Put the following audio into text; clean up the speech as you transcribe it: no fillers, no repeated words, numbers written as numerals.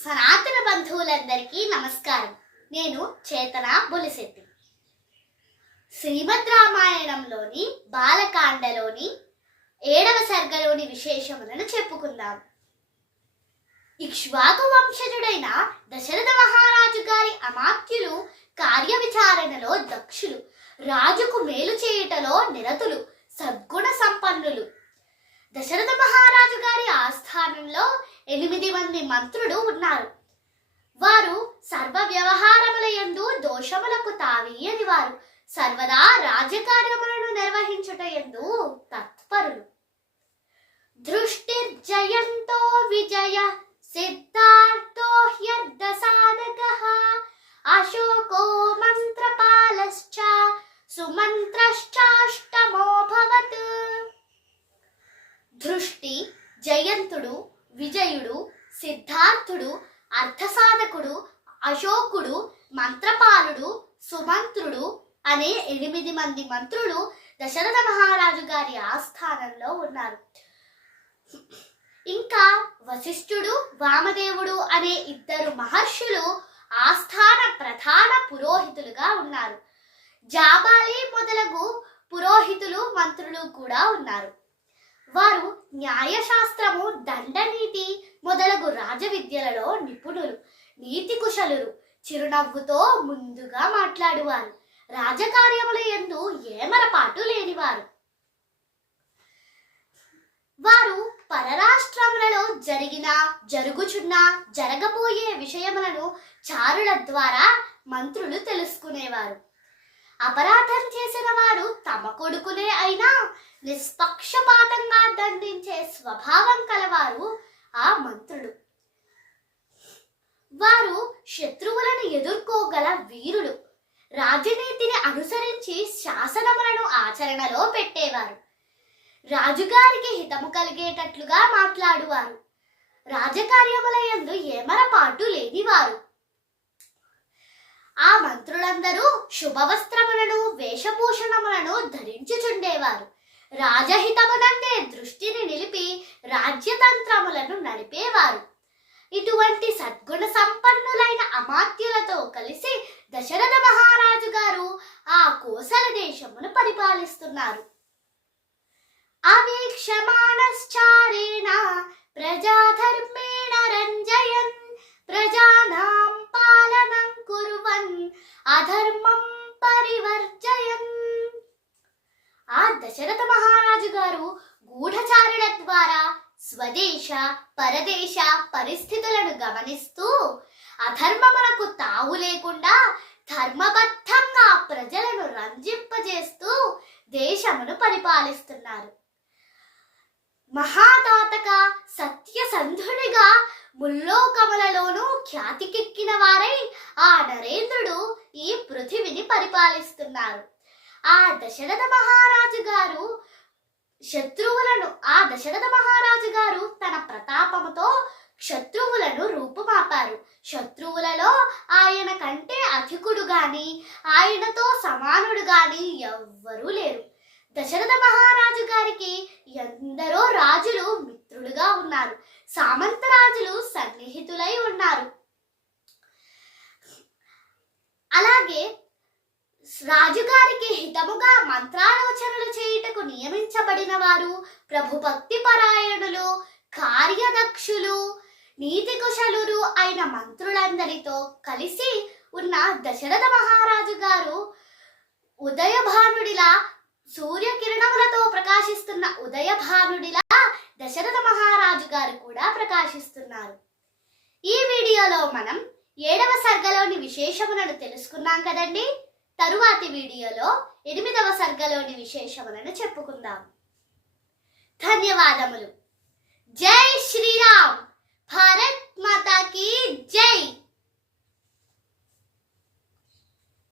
సనాతన బంధువులందరికీ నమస్కారం. నేను చేతన బొలిశెట్టి. శ్రీమద్ రామాయణంలోని బాలకాండలోని 7వ సర్గలోని విశేషములను చెప్పుకుందాం. ఇక్ష్వాకు వంశజుడైన దశరథ మహారాజు గారి అమాత్యులు కార్య విచారణలో దక్షులు, రాజుకు మేలు చేయుటలో నిరతులు, సద్గుణ సంపన్నులు. దశరథ మహారాజు గారి ఆస్థానంలో 8 మంది మంత్రులు ఉన్నారు. వారు సర్వ వ్యవహారముల యందు దోషములకు తావీయని వారు, సర్వదా రాజకార్యములను నిర్వహించుట యందు తత్పరులు. దృష్టిర్జయంతో విజయ సిద్ధార్థో హ్యర్థ సాధకః, అశోకో మంత్రపాలశ్చ సుమంత్రశ్చాష్టమో భవత్. దృష్టి, జయంతుడు, విజయుడు, సిద్ధార్థుడు, అర్థసాధకుడు, అశోకుడు, మంత్రపాలుడు, సుమంత్రుడు అనే 8 మంది మంత్రులు దశరథ మహారాజు గారి ఆస్థానంలో ఉన్నారు. ఇంకా వశిష్ఠుడు, వామదేవుడు అనే 2 మహర్షులు ఆస్థాన ప్రధాన పురోహితులుగా ఉన్నారు. జాబాలి మొదలగు పురోహితులు, మంత్రులు కూడా ఉన్నారు. వారు న్యాయశాస్త్రము, దండనీతి మొదలగు రాజవిద్యలలో నిపుణులు, నీతి కుశలురు, చిరునవ్వుతో ముందుగా మాట్లాడువారు, రాజకార్యముల యందు ఏమరపాటు లేనివారు. వారు పరరాష్ట్రములలో జరిగిన, జరుగుచున్న, జరగబోయే విషయములను చారుల ద్వారా మంత్రులు తెలుసుకునేవారు. అపరాధం చేసిన వారు తమ కొడుకులే అయినా నిష్పక్షపాతంగా దండించే స్వభావం కలవారు ఆ మంత్రులు. వారు శత్రువులను ఎదుర్కోగల వీరులు. రాజనీతిని అనుసరించి శాసనములను ఆచరణలో పెట్టేవారు. రాజుగారికి హితము కలిగేటట్లుగా మాట్లాడువారు. రాజకార్యముల యందు ఏమరపాటు లేనివారు. ఆ మంత్రులందరూ శుభవస్త్రములను, వేషభూషణములను ధరించుచుండేవారు. రాజహితమునందే దృష్టిని నిలిపి రాజ్యతంత్రములను నడిపేవారు. ఇటువంటి సద్గుణ సంపన్నులైన అమాత్యులతో కలిసి దశరథ మహారాజు గారు ఆ కోసల దేశమును పరిపాలిస్తున్నారు. అవేక్షమానశ్చారేణ ప్రజాధర్మేణ రంజయన్, ప్రజానాం పాలనం కుర్వన్ అధర్మం పరివర్జయన్. ఆ దశరథ మహారాజు గారు గూఢచారుల ద్వారా స్వదేశ, పరదేశ పరిస్థితులను గమనిస్తూ అధర్మమునకు తావు లేకుండా ధర్మబద్ధంగా ప్రజలను రంజింపజేస్తూ దేశమును పరిపాలిస్తున్నారు. మహాదాతక సత్యసంధునిగా ముల్లోకములలోనూ ఖ్యాతికెక్కిన వారై ఆ నరేంద్రుడు ఈ పృథివిని పరిపాలిస్తున్నారు. ఆ దశరథ మహారాజు గారు తన ప్రతాపముతో శత్రువులను రూపుమాపారు. శత్రువులలో ఆయన కంటే అధికుడు గాని, ఆయనతో సమానుడు గాని ఎవ్వరూ లేరు. దశరథ మహారాజు గారికి ఎందరో రాజులు మిత్రులుగా ఉన్నారు. సామంత రాజులు సన్నిహితులై ఉన్నారు. అలాగే రాజుగారికి హితముగా మంత్రాలోచనలు చేయుటకు నియమించబడిన వారు, ప్రభుభక్తి పరాయణులు, కార్యదక్షులు, నీతి కుశలురు అయిన మంత్రులందరితో కలిసి ఉన్న దశరథ మహారాజు గారు ఉదయభానుడిలా, సూర్యకిరణములతో ప్రకాశిస్తున్న ఉదయభానుడిలా దశరథ మహారాజు గారు కూడా ప్రకాశిస్తున్నారు. ఈ వీడియోలో మనం 7వ సర్గలోని విశేషములను తెలుసుకున్నాం కదండి. తరువాతి వీడియోలో 8వ సర్గలోని విశేషములను చెప్పుకుందాం. ధన్యవాదములు. జై శ్రీరామ్. భారత్ మాతా కీ జై.